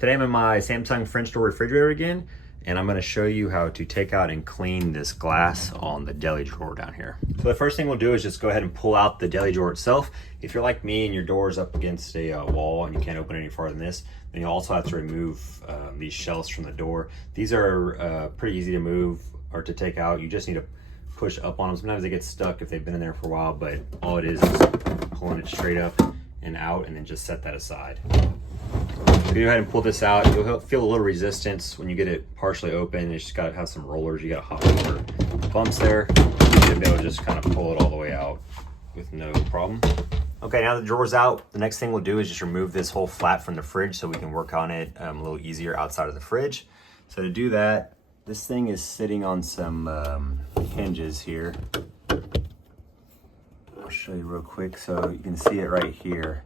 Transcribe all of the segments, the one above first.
Today I'm in my Samsung French door refrigerator again, and I'm gonna show you how to take out and clean this glass on the deli drawer down here. So the first thing we'll do is just go ahead and pull out the deli drawer itself. If you're like me and your door is up against a wall and you can't open any farther than this, then you also have to remove these shelves from the door. These are pretty easy to move or to take out. You just need to push up on them. Sometimes they get stuck if they've been in there for a while, but all it is pulling it straight up and out, and then just set that aside. So go ahead and pull this out. You'll feel a little resistance when you get it partially open. It's just got to have some rollers. You got to hop over bumps there. You should be able to just kind of pull it all the way out with no problem. Okay, now the drawer's out. The next thing we'll do is just remove this whole flat from the fridge so we can work on it a little easier outside of the fridge. So to do that, this thing is sitting on some hinges here. I'll show you real quick so you can see it right here.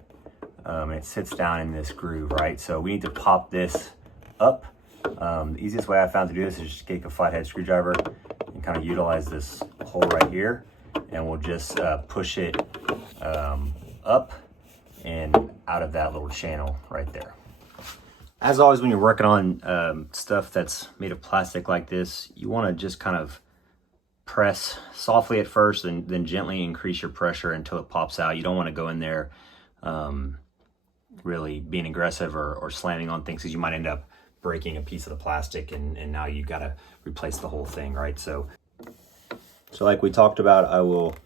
It sits down in this groove, right? So we need to pop this up. The easiest way I found to do this is just take a flathead screwdriver and kind of utilize this hole right here, and we'll just push it up and out of that little channel right there. As always, when you're working on stuff that's made of plastic like this, you want to just kind of press softly at first and then gently increase your pressure until it pops out. You don't want to go in there really being aggressive or slamming on things, because you might end up breaking a piece of the plastic and now you got to replace the whole thing, right? So like we talked about, I will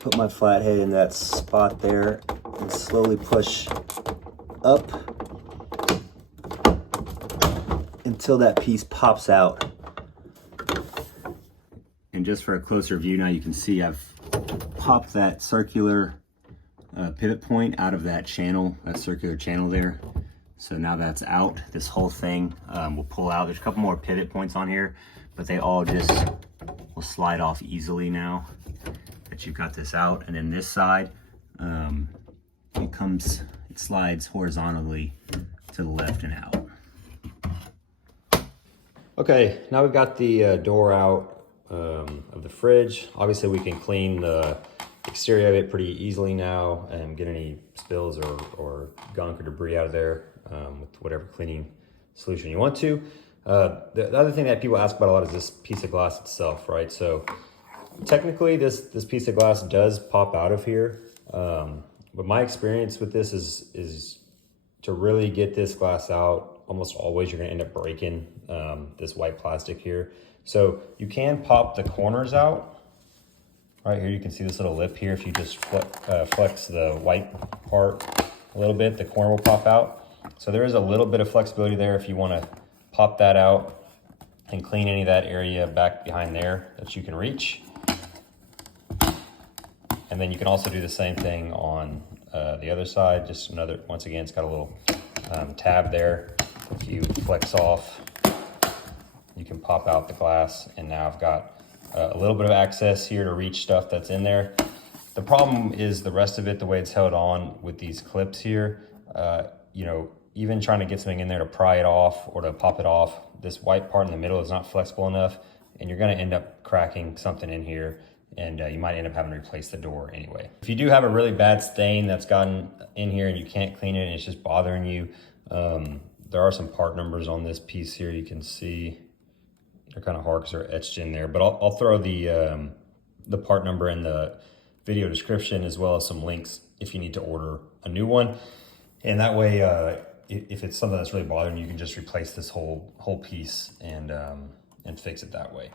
put my flathead in that spot there and slowly push up until that piece pops out. And just for a closer view now, you can see I've popped that circular pivot point out of that channel, that circular channel there. So now that's out. This whole thing will pull out. There's a couple more pivot points on here, but they all just will slide off easily now that you've got this out. And then this side, it slides horizontally to the left and out. Okay, now we've got the door out of the fridge. Obviously we can clean the exterior of it pretty easily now and get any spills or gunk or debris out of there with whatever cleaning solution you want to. The other thing that people ask about a lot is this piece of glass itself, right? So technically this piece of glass does pop out of here, but my experience with this is to really get this glass out, almost always you're gonna end up breaking this white plastic here. So you can pop the corners out. Right here, you can see this little lip here. If you just flex the white part a little bit, the corner will pop out. So there is a little bit of flexibility there if you want to pop that out and clean any of that area back behind there that you can reach. And then you can also do the same thing on the other side. Just another, once again, it's got a little tab there. If you flex off, you can pop out the glass, and now I've got a little bit of access here to reach stuff that's in there. The problem is the rest of it, the way it's held on with these clips here, you know, even trying to get something in there to pry it off or to pop it off, this white part in the middle is not flexible enough, and you're gonna end up cracking something in here, and you might end up having to replace the door anyway. If you do have a really bad stain that's gotten in here and you can't clean it and it's just bothering you, there are some part numbers on this piece here. You can see they're kind of hard because they're etched in there, but I'll throw the part number in the video description, as well as some links if you need to order a new one. And that way, if it's something that's really bothering you, you can just replace this whole piece and fix it that way.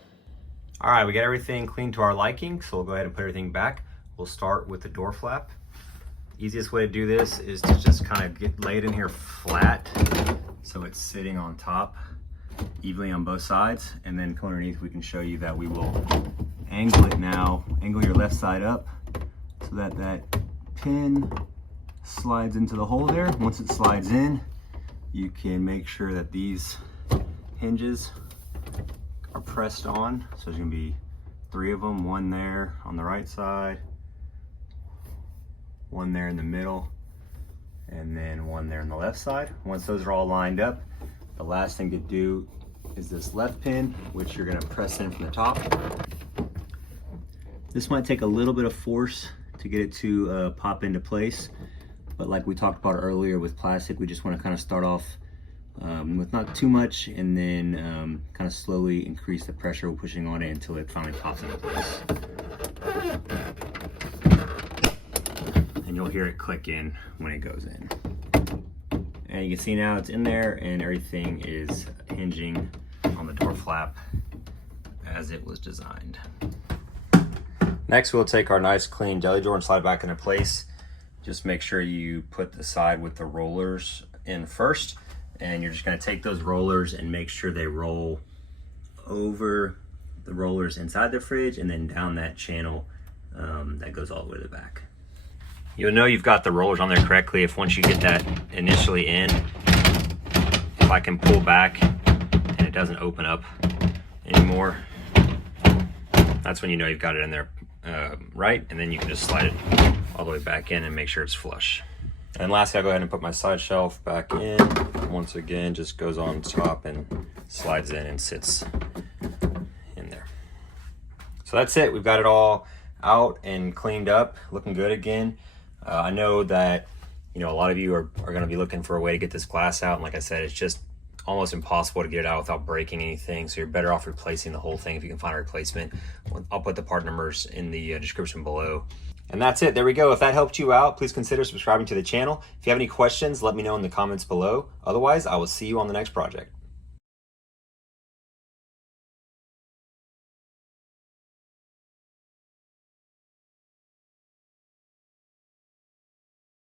All right, we got everything cleaned to our liking, so we'll go ahead and put everything back. We'll start with the door flap. Easiest way to do this is to just kind of lay it in here flat, so it's sitting on top evenly on both sides, and then come underneath. We can show you that we will angle it now. Angle your left side up so that that pin slides into the hole there. Once it slides in, you can make sure that these hinges are pressed on. So there's gonna be 3 of them, one there on the right side, one there in the middle, and then one there on the left side. Once those are all lined up, the last thing to do is this left pin, which you're gonna press in from the top. This might take a little bit of force to get it to pop into place, But like we talked about earlier with plastic, we just want to kind of start off with not too much, and then kind of slowly increase the pressure we're pushing on it until it finally pops into place. And you'll hear it click in when it goes in. And you can see now it's in there and everything is hinging on the door flap as it was designed. Next, we'll take our nice clean deli door and slide it back into place. Just make sure you put the side with the rollers in first, and you're just gonna take those rollers and make sure they roll over the rollers inside the fridge and then down that channel that goes all the way to the back. You'll know you've got the rollers on there correctly if once you get that initially in, if I can pull back and it doesn't open up anymore, that's when you know you've got it in there right, and then you can just slide it all the way back in and make sure it's flush. And lastly, I'll go ahead and put my side shelf back in. Once again, just goes on top and slides in and sits in there. So that's it. We've got it all out and cleaned up, looking good again. I know that, you know, a lot of you are going to be looking for a way to get this glass out. And like I said, it's just almost impossible to get it out without breaking anything. So you're better off replacing the whole thing if you can find a replacement. I'll put the part numbers in the description below. And that's it. There we go. If that helped you out, please consider subscribing to the channel. If you have any questions, let me know in the comments below. Otherwise, I will see you on the next project.